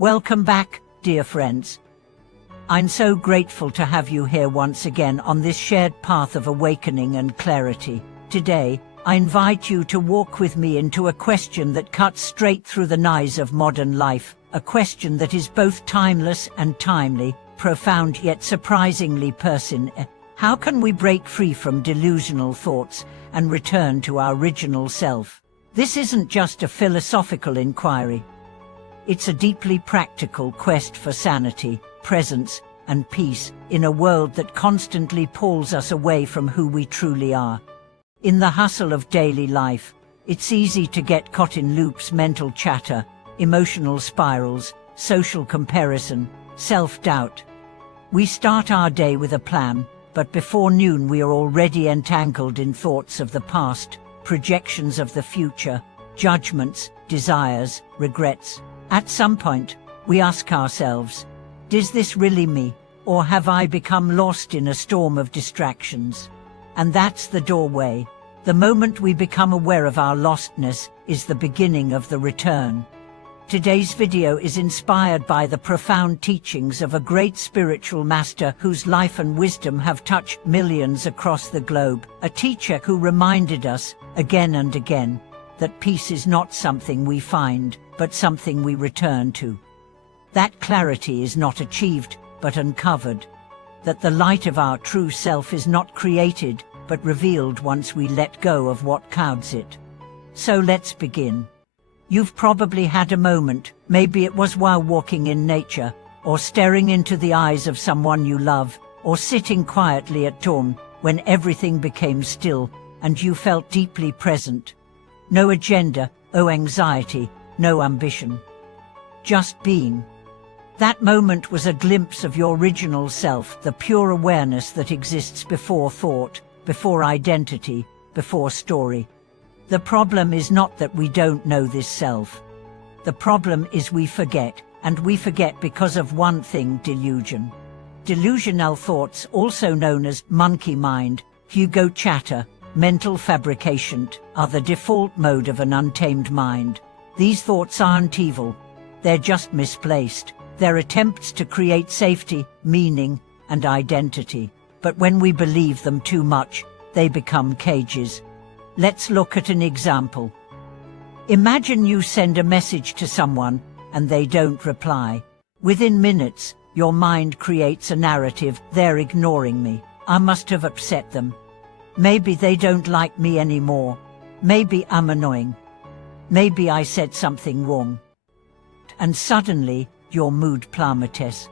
Welcome back, dear friends. I'm so grateful to have you here once again on this shared path of awakening and clarity. Today, I invite you to walk with me into a question that cuts straight through the noise of modern life, a question that is both timeless and timely, profound yet surprisingly personal. How can we break free from delusional thoughts and return to our original self? This isn't just a philosophical inquiry. It's a deeply practical quest for sanity, presence, and peace in a world that constantly pulls us away from who we truly are. In the hustle of daily life, it's easy to get caught in loops, mental chatter, emotional spirals, social comparison, self-doubt. We start our day with a plan, but before noon we are already entangled in thoughts of the past, projections of the future, judgments, desires, regrets. At some point, we ask ourselves, is this really me, or have I become lost in a storm of distractions? And that's the doorway. The moment we become aware of our lostness is the beginning of the return. Today's video is inspired by the profound teachings of a great spiritual master whose life and wisdom have touched millions across the globe, a teacher who reminded us, again and again, that peace is not something we find, but something we return to. That clarity is not achieved, but uncovered. That the light of our true self is not created, but revealed once we let go of what clouds it. So let's begin. You've probably had a moment, maybe it was while walking in nature, or staring into the eyes of someone you love, or sitting quietly at dawn, when everything became still, and you felt deeply present. No agenda, no anxiety, no ambition. Just being. That moment was a glimpse of your original self, the pure awareness that exists before thought, before identity, before story. The problem is not that we don't know this self. The problem is we forget, and we forget because of one thing: delusion. Delusional thoughts, also known as monkey mind, ego chatter, mental fabrication, are the default mode of an untamed mind. These thoughts aren't evil. They're just misplaced. They're attempts to create safety, meaning, and identity. But when we believe them too much, they become cages. Let's look at an example. Imagine you send a message to someone, and they don't reply. Within minutes, your mind creates a narrative: they're ignoring me. I must have upset them. Maybe they don't like me anymore. Maybe I'm annoying. Maybe I said something wrong. And suddenly, your mood plummets.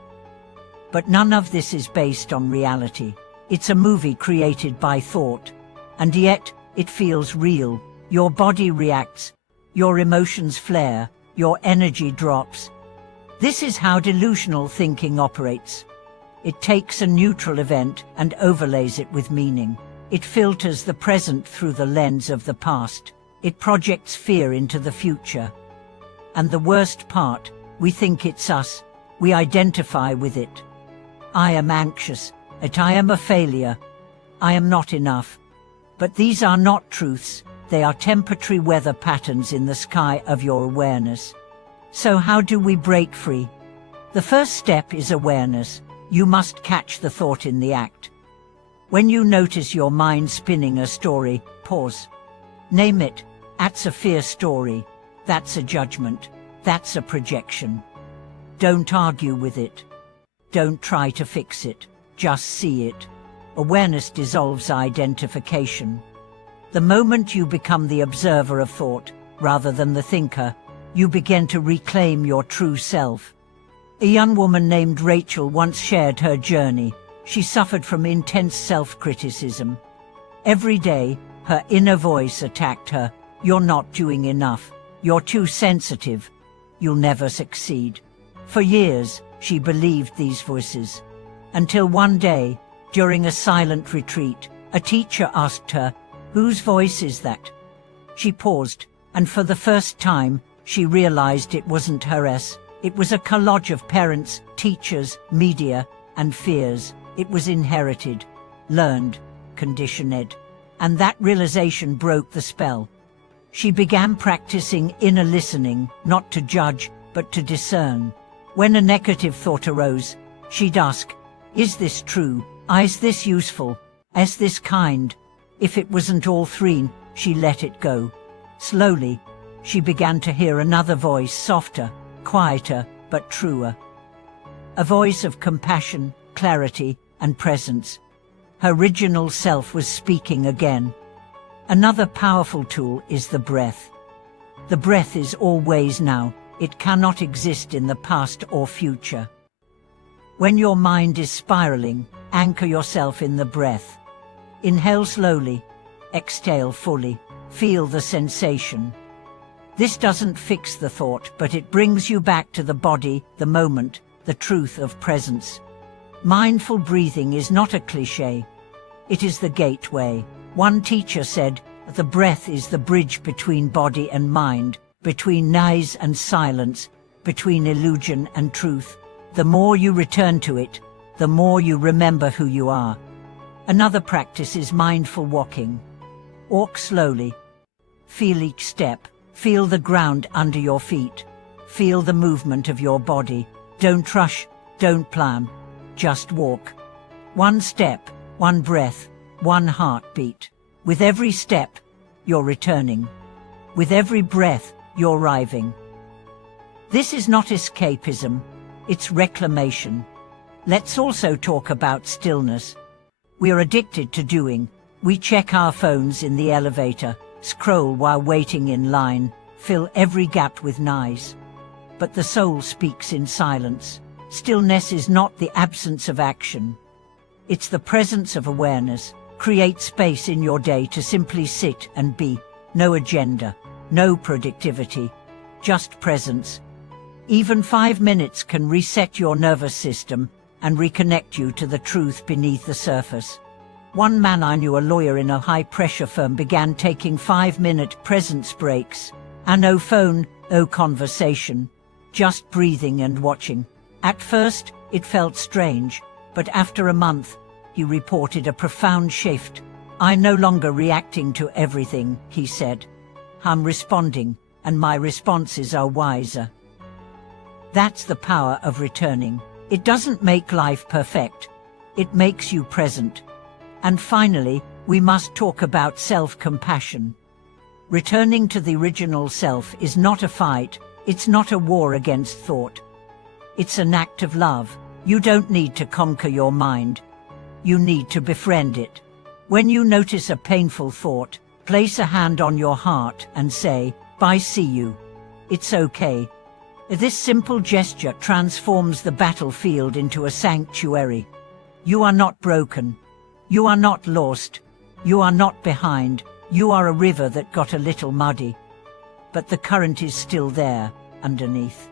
But none of this is based on reality. It's a movie created by thought. And yet, it feels real. Your body reacts. Your emotions flare. Your energy drops. This is how delusional thinking operates. It takes a neutral event and overlays it with meaning. It filters the present through the lens of the past. It projects fear into the future. And the worst part, we think it's us. We identify with it. I am anxious. I am a failure. I am not enough. But these are not truths. They are temporary weather patterns in the sky of your awareness. So how do we break free? The first step is awareness. You must catch the thought in the act. When you notice your mind spinning a story, pause. Name it. That's a fear story. That's a judgment. That's a projection. Don't argue with it. Don't try to fix it. Just see it. Awareness dissolves identification. The moment you become the observer of thought, rather than the thinker, you begin to reclaim your true self. A young woman named Rachel once shared her journey. She suffered from intense self-criticism. Every day, her inner voice attacked her. You're not doing enough. You're too sensitive. You'll never succeed. For years, she believed these voices. Until one day, during a silent retreat, a teacher asked her, "Whose voice is that?" She paused, and for the first time, she realized it wasn't hers. It was a collage of parents, teachers, media, and fears. It was inherited, learned, conditioned. And that realization broke the spell. She began practicing inner listening, not to judge, but to discern. When a negative thought arose, she'd ask, "Is this true? Is this useful? Is this kind?" If it wasn't all three, she let it go. Slowly, she began to hear another voice, softer, quieter, but truer. A voice of compassion, clarity, and presence. Her original self was speaking again. Another powerful tool is the breath. The breath is always now. It cannot exist in the past or future. When your mind is spiraling, anchor yourself in the breath. Inhale slowly, exhale fully, feel the sensation. This doesn't fix the thought, but it brings you back to the body, the moment, the truth of presence. Mindful breathing is not a cliché. It is the gateway. One teacher said, the breath is the bridge between body and mind, between noise and silence, between illusion and truth. The more you return to it, the more you remember who you are. Another practice is mindful walking. Walk slowly. Feel each step. Feel the ground under your feet. Feel the movement of your body. Don't rush, don't plan. Just walk. One step, one breath, one heartbeat. With every step, you're returning. With every breath, you're arriving. This is not escapism, it's reclamation. Let's also talk about stillness. We're addicted to doing. We check our phones in the elevator, scroll while waiting in line, fill every gap with noise. But the soul speaks in silence. Stillness is not the absence of action. It's the presence of awareness. Create space in your day to simply sit and be. No agenda, no productivity, just presence. Even 5 minutes can reset your nervous system and reconnect you to the truth beneath the surface. One man I knew, a lawyer in a high-pressure firm, began taking 5-minute presence breaks. And no phone, no conversation, just breathing and watching. At first, it felt strange, but after a month, he reported a profound shift. "I'm no longer reacting to everything," he said. "I'm responding, and my responses are wiser." That's the power of returning. It doesn't make life perfect. It makes you present. And finally, we must talk about self-compassion. Returning to the original self is not a fight. It's not a war against thought. It's an act of love. You don't need to conquer your mind. You need to befriend it. When you notice a painful thought, place a hand on your heart and say, "I see you. It's okay." This simple gesture transforms the battlefield into a sanctuary. You are not broken. You are not lost. You are not behind. You are a river that got a little muddy. But the current is still there, underneath.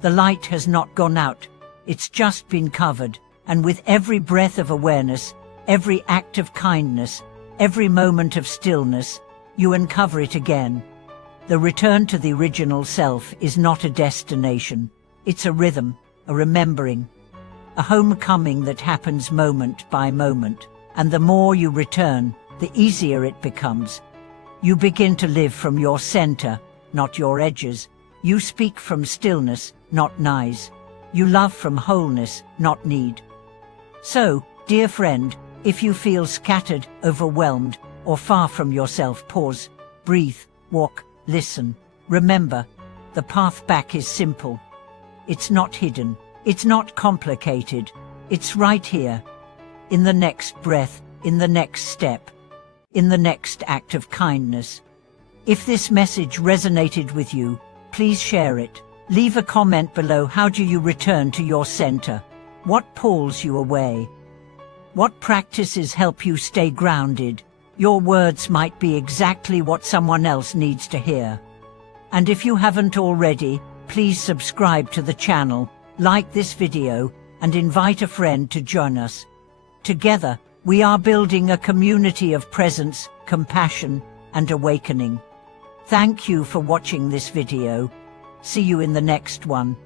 The light has not gone out. It's just been covered. And with every breath of awareness, every act of kindness, every moment of stillness, you uncover it again. The return to the original self is not a destination. It's a rhythm, a remembering, a homecoming that happens moment by moment. And the more you return, the easier it becomes. You begin to live from your center, not your edges. You speak from stillness, not noise. You love from wholeness, not need. So, dear friend, if you feel scattered, overwhelmed, or far from yourself, pause, breathe, walk, listen. Remember, the path back is simple. It's not hidden. It's not complicated. It's right here. In the next breath, in the next step, in the next act of kindness. If this message resonated with you, please share it. Leave a comment below. How do you return to your center? What pulls you away? What practices help you stay grounded? Your words might be exactly what someone else needs to hear. And if you haven't already, please subscribe to the channel, like this video, and invite a friend to join us. Together, we are building a community of presence, compassion, and awakening. Thank you for watching this video. See you in the next one.